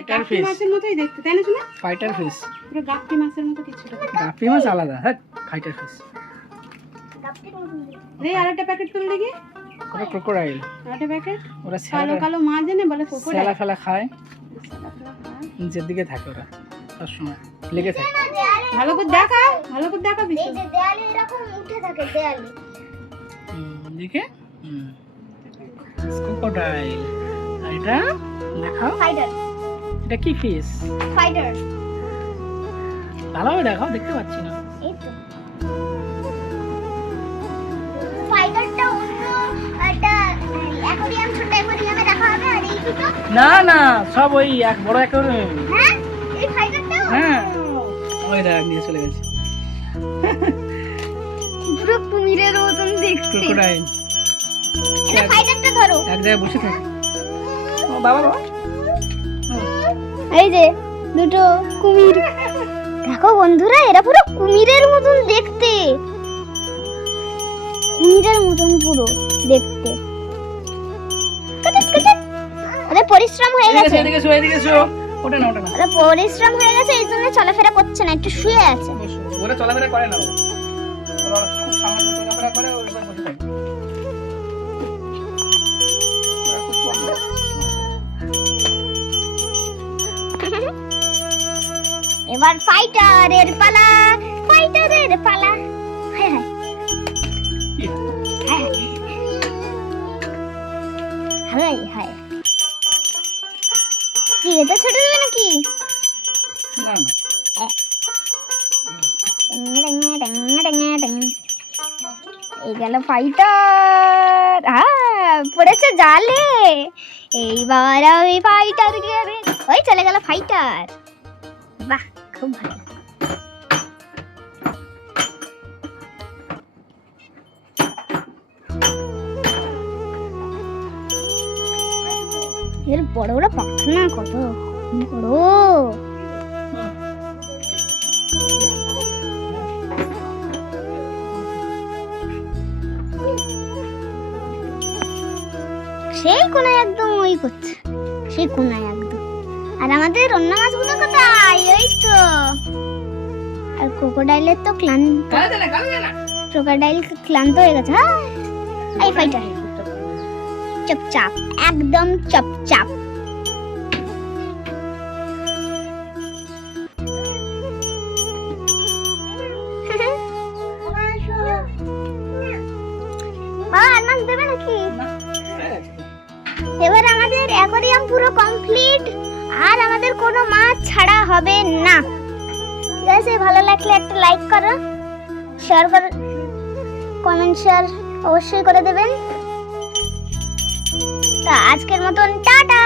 Fighter fish মাছের মতোই দেখতে, তাই না শোনা? ফাইটার ফিশ পুরো গাপ্পি মাছের মতো কিছুটা। গাপ্পি মাছ আলাদা, হ্যাঁ ফাইটার ফিশ। এই আরেকটা প্যাকেট তুলে দেখি, ওটা ক্রোকোডাইল। আরেকটা প্যাকেট। ওরা কালো কালো মাছ এনে বলে কোকোডাইল। স্যালা ফেলা খায়, নিচের দিকে থাকে ওরা সবসময় লেগে থাকে। ভালো করে দেখা, ভালো করে দেখা বিশু। এই যে দেয়ালে এরকম উঠে থাকে দেয়ালে। দেখে ক্রোকোডাইল। আর এটা দেখাও, ফাইটার, এটা কি ফিশ? ফাইটার। ভালোভাবে দেখাও, দেখতে পাচ্ছি না। এই তো ফাইটারটা অন্য একটা অ্যাকোয়ারিয়াম, ছোট অ্যাকোয়ারিয়ামে রাখা হবে। আর এই দুটো, না না সব ওই এক বড় অ্যাকোয়ারিয়াম। হ্যাঁ এই ফাইটারটাও হ্যাঁ ওই দেখ নিয়ে চলে গেছে পুরো কুমিরের মতন দেখতে। ক্রোকোডাইল এটা ফাইটারটা ধরো। এক জায়গায় বসে থাকে। ও বাবা বাবা, এই যে দুটো কুমির, দেখো বন্ধুরা এরা পুরো কুমিরের মতন দেখতে, কুমিরের মতন পুরো দেখতে। ওদের পরিশ্রম হয়ে গেছে, এদিকে এসো, এদিকে এসো। ওটা না, ওটা না, ওরা পরিশ্রম হয়ে গেছে, এই জন্য চলাফেরা করছে না, একটু শুয়ে আছে। ওরা চলাফেরা করে না, ওরা খুব সামান্য চলাফেরা করে, ওর উপর বসে থাকে। ওরা খুব কম। এবার ফাইটারের পালা, ফাইটারের পালা। হ্যাঁ হ্যাঁ কি? হ্যাঁ হাই হাই, কি এটা ছোট দেবে নাকি? না না এই গেল ফাইটার, হ্যাঁ পড়েছে জালে। এইবার আমি ফাইটার গেলে, ওই চলে গেল ফাইটার। বাহ খুব ভালো। এর বড় বড় পাখনা, কত বড়। সেই কোনায় একদম ওই করছে, সেই কোনায় একদম। আর আমাদের অন্য মাছগুলো কোথায়? ওই তো। আর ক্রোকোডাইলের তো ক্লান্ত, গালে দে না, গালে দে না। ক্রোকোডাইল ক্লান্ত হয়ে গেছে। হ্যাঁ এই ফাইটার চুপচাপ, একদম চুপচাপ। বাবা আর মাছ দেবে নাকি? এবার আমাদের অ্যাকোয়ারিয়াম পুরো কমপ্লিট, আর আমাদের কোনো মাছ ছাড়া হবে না। ঠিক আছে, ভালো লাগলে একটা লাইক করো, শেয়ার করো, কমেন্ট শেয়ার অবশ্যই করে দেবেন। তা আজকের মতন টাটা।